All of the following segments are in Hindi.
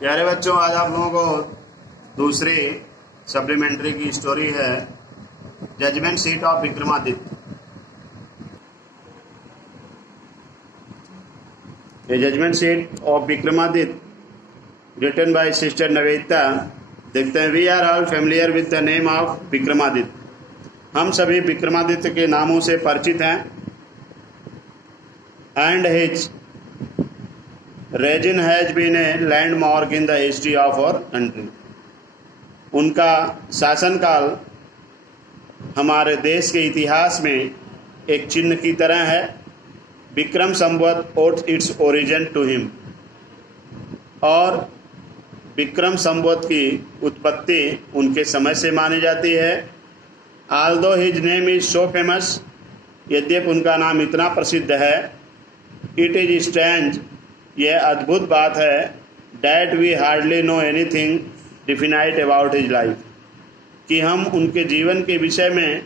प्यारे बच्चों, आज आप लोगों को दूसरी सप्लीमेंट्री की स्टोरी है जजमेंट सीट ऑफ विक्रमादित्य। ये judgement seat of Vikramaditya written by sister Nivedita. देखते हैं। We are all familiar with the name of Vikramaditya. हम सभी विक्रमादित्य के नामों से परिचित हैं। And his reign has been a landmark in the history of our country. उनका शासनकाल हमारे देश के इतिहास में एक चिन्ह की तरह है। विक्रम संवत ओट इट्स ओरिजिन टू हिम, और विक्रम संवत की उत्पत्ति उनके समय से मानी जाती है। Aldous his name is so famous, यद्यपि उनका नाम इतना प्रसिद्ध है, इट इज स्ट्रेंज, यह अद्भुत बात है, that we hardly know anything definite about his life, कि हम उनके जीवन के विषय में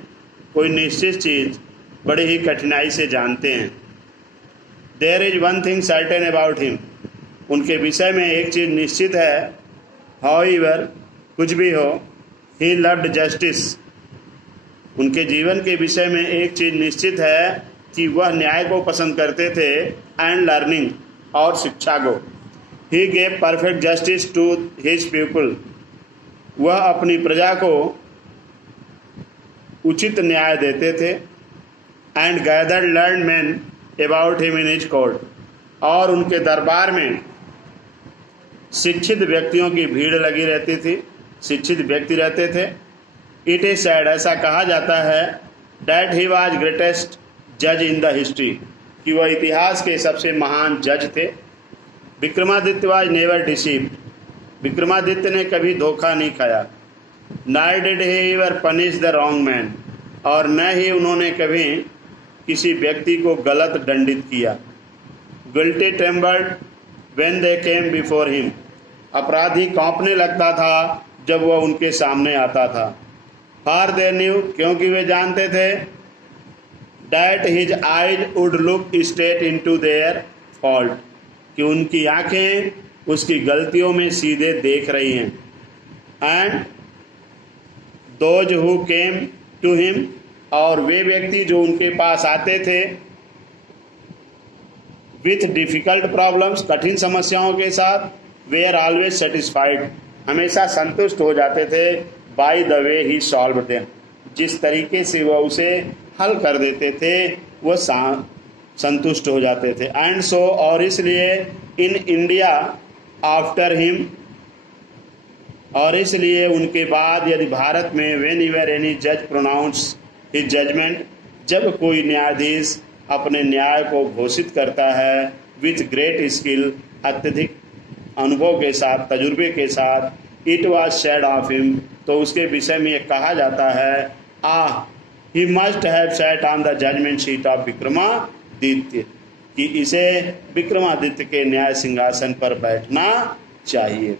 कोई निश्चित चीज बड़ी ही कठिनाई से जानते हैं। There is one thing certain about him, उनके विषय में एक चीज निश्चित है। हाउएवर, कुछ भी हो, ही लव्ड जस्टिस, उनके जीवन के विषय में एक चीज निश्चित है कि वह न्याय को पसंद करते थे, एंड लर्निंग, और शिक्षा को। He gave perfect justice to his people, वह अपनी प्रजा को उचित न्याय देते थे। And gathered learned man about him in his court, और उनके दरबार में शिक्षित व्यक्तियों की भीड़ लगी रहती थी, शिक्षित व्यक्ति रहते थे। इट इज सैड, ऐसा कहा जाता है, दैट ही वाज ग्रेटेस्ट जज इन द हिस्ट्री, कि वह इतिहास के सबसे महान जज थे। Vikramaditya was never deceived, Vikramaditya ने कभी धोखा नहीं खाया। Night did he ever punish the wrong man, और न ही उन्होंने कभी किसी व्यक्ति को गलत दंडित किया। Guilty trembled when they came before him, अपराधी कांपने लगता था जब वह उनके सामने आता था। फॉर दे न्यू, क्योंकि वे जानते थे, that his eyes would look straight into their fault, कि उनकी आंखें उसकी गलतियों में सीधे देख रही हैं। And those who came to him, और वे व्यक्ति जो उनके पास आते थे, विथ डिफिकल्ट प्रॉब्लम्स, कठिन समस्याओं के साथ, वे आर ऑलवेज सेटिस्फाइड, हमेशा संतुष्ट हो जाते थे। By the way he solve them, जिस तरीके से वह उसे हल कर देते थे, वह संतुष्ट हो जाते थे। एंड सो, और इसलिए, इन इंडिया आफ्टर हिम, और इसलिए उनके बाद, यदि भारत में, व्हेन एवर एनी जज प्रोनाउंस हिज जजमेंट, जब कोई न्यायाधीश अपने न्याय को घोषित करता है, विथ ग्रेट स्किल, अत्यधिक अनुभव के साथ, तजुर्बे के साथ, it was said of him, तो उसके विषय में यह कहा जाता है, he must have sat on the judgment seat of Vikramaditya, कि इसे विक्रमादित्य के न्याय सिंहासन पर बैठना चाहिए।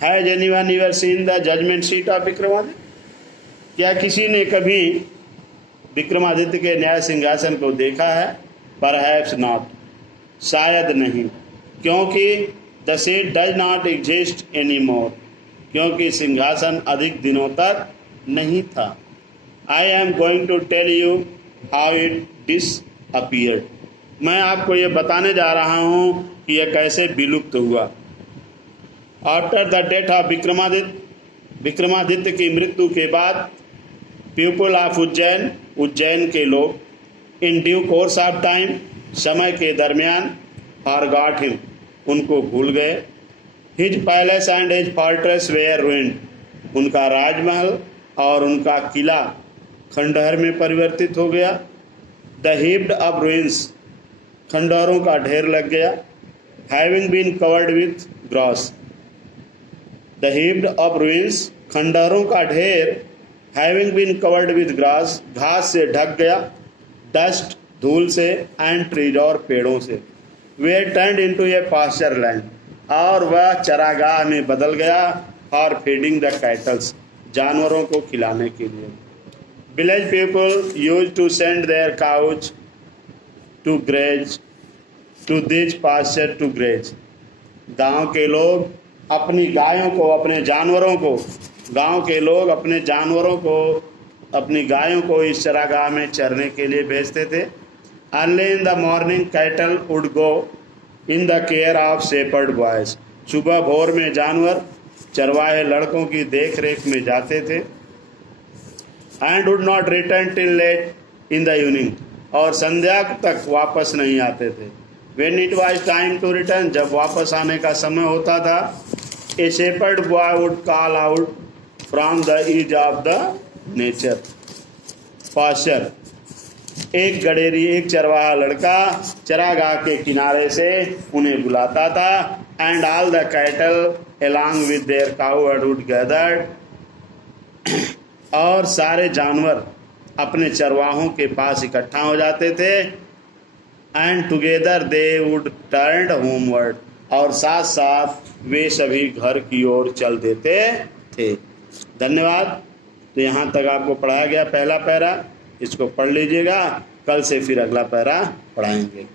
Has anyone ever seen the judgment seat of Vikramaditya? क्या किसी ने कभी विक्रमादित्य के न्याय सिंहासन को देखा है? Perhaps not, शायद नहीं, क्योंकि the seat does not exist anymore, क्योंकि सिंहासन अधिक दिनों तक नहीं था। I am going to tell you how it disappeared, मैं आपको ये बताने जा रहा हूँ कि यह कैसे विलुप्त हुआ। After the death of Vikramaditya, Vikramaditya की मृत्यु के बाद, पीपल ऑफ उज्जैन, उज्जैन के लोग, in due course of time, समय के दरमियान, फॉरगॉट हिम, उनको भूल गए। His palace and his fortress were ruined, उनका राजमहल और उनका किला खंडहर में परिवर्तित हो गया। द हीप्ड अप रूइंस, खंडहरों का ढेर लग गया। Having been covered with grass, the heaped up ruins, खंडहरों का ढेर, having been covered with grass, घास से ढक गया, डस्ट, धूल से, एंड ट्रीज, और पेड़ों से। वे टर्न्ड इनटू ए पास्चर लैंड, और वह चरागाह में बदल गया, फॉर फीडिंग द कैटल्स, जानवरों को खिलाने के लिए। Village people used to send their cows to graze, to this pasture to graze, गांव के लोग अपनी गायों को, अपने जानवरों को, गांव के लोग अपने जानवरों को, अपनी गायों को इस चरागाह में चरने के लिए भेजते थे। Early in the morning cattle would go in the care of shepherd boys. सुबह भोर में जानवर चरवाहे लड़कों की देख रेख में जाते थे। And would not return till late in the evening, और संध्या तक वापस नहीं आते थे। When it was time to return, जब वापस आने का समय होता था, a shepherd boy would call out from the edge of the nature pasture। एक गडेरी, एक चरवाहा लड़का चरागाह के किनारे से उन्हें बुलाता था। And all the cattle along with their cowherd would gathered, और सारे जानवर अपने चरवाहों के पास इकट्ठा हो जाते थे। And together they would turn homeward, और साथ साथ वे सभी घर की ओर चल देते थे। धन्यवाद। तो यहाँ तक आपको पढ़ाया गया पहला पैरा, इसको पढ़ लीजिएगा। कल से फिर अगला पैरा पढ़ाएंगे।